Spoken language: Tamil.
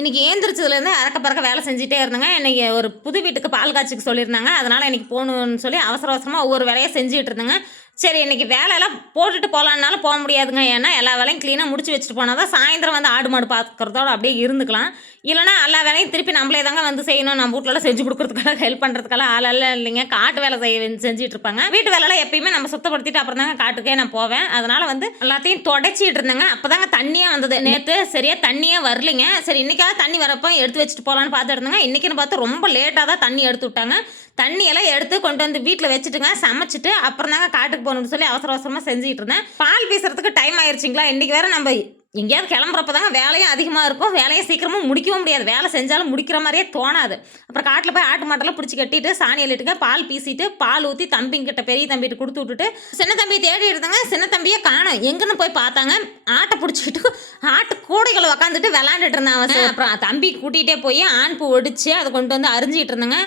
இன்னைக்கு ஏந்திரிச்சதுலேருந்து அறக்க பறக்க வேலை செஞ்சுட்டே இருந்தேங்க. இன்னைக்கு ஒரு புது வீட்டுக்கு பால் காய்ச்சிக்க சொல்லியிருந்தாங்க. அதனால இன்னைக்கு போகணும்னு சொல்லி அவசர அவசரமா ஒவ்வொரு வேலையா செஞ்சுட்டு இருந்தேங்க. சரி இன்னைக்கு வேலையெல்லாம் போட்டுட்டு போலான்னாலும் போ முடியாதுங்க. ஏன்னா எல்லா வேலையும் கிளீனா முடிச்சு வச்சுட்டு போனா தான் சாயந்தரம் வந்து ஆடு மாடு பார்க்கறதோட அப்படியே இருந்துக்கலாம். இல்லன்னா எல்லா வேலையும் திருப்பி நம்மளே தாங்க வந்து செய்யணும். நம்ம வீட்லலாம் செஞ்சு குடுக்குறதுக்கெல்லாம் ஹெல்ப் பண்றதுக்கெல்லாம் ஆளெல்லாம் இல்லைங்க. காட்டு வேலை செஞ்சுட்டு இருப்பாங்க. வீட்டு வேலைலாம் எப்பயுமே நம்ம சுத்தப்படுத்திட்டு அப்புறம் தாங்க காட்டுக்கே நான் போவேன். அதனால வந்து எல்லாத்தையும் தொடச்சிட்டு இருந்தேங்க. அப்பதாங்க தண்ணியே வந்தது. நேத்து சரியா தண்ணியே வரலைங்க. சரி இன்னைக்காவது தண்ணி வரப்ப எடுத்து வச்சுட்டு போலான்னு பார்த்துட்டு இருந்தேங்க. இன்னைக்குன்னு பார்த்து ரொம்ப லேட்டா தான் தண்ணி எடுத்து விட்டாங்க. தண்ணியெல்லாம் எடுத்து கொண்டு வந்து வீட்ல வச்சுட்டுங்க, சமைச்சுட்டு அப்புறம் தாங்க காட்டுக்கு போகணும்னு சொல்லி அவசர அவசரமா செஞ்சுட்டு இருந்தேன். பால் பீசுறதுக்கு டைம் ஆயிருச்சுங்களா, இன்னைக்கு வேற நம்ம எங்கேயாவது கிளம்புறப்ப தாங்க வேலையும் அதிகமாக இருக்கும். வேலையை சீக்கிரமா முடிக்கவும் முடியாது. வேலை செஞ்சாலும் முடிக்கிற மாதிரியே தோணாது. அப்புறம் காட்டில் போய் ஆட்டு மாட்டெல்லாம் பிடிச்சி கட்டிட்டு சாணி அள்ளிட்டுங்க, பால் பீசிட்டு பால் ஊற்றி தம்பிங்கிட்ட பெரிய தம்பிகிட்ட கொடுத்து விட்டுட்டு சின்ன தம்பி தேடி இருந்தாங்க. சின்ன தம்பியே காணோம். எங்கன்னு போய் பார்த்தாங்க, ஆட்டை பிடிச்சிக்கிட்டு ஆட்டு கூடைகளை உக்காந்துட்டு விளாண்டுட்டு இருந்தாங்க. அப்புறம் தம்பி கூட்டிகிட்டே போய் ஆண் பூ ஒடிச்சு அதை கொண்டு வந்து அரிஞ்சிட்டு இருந்தாங்க.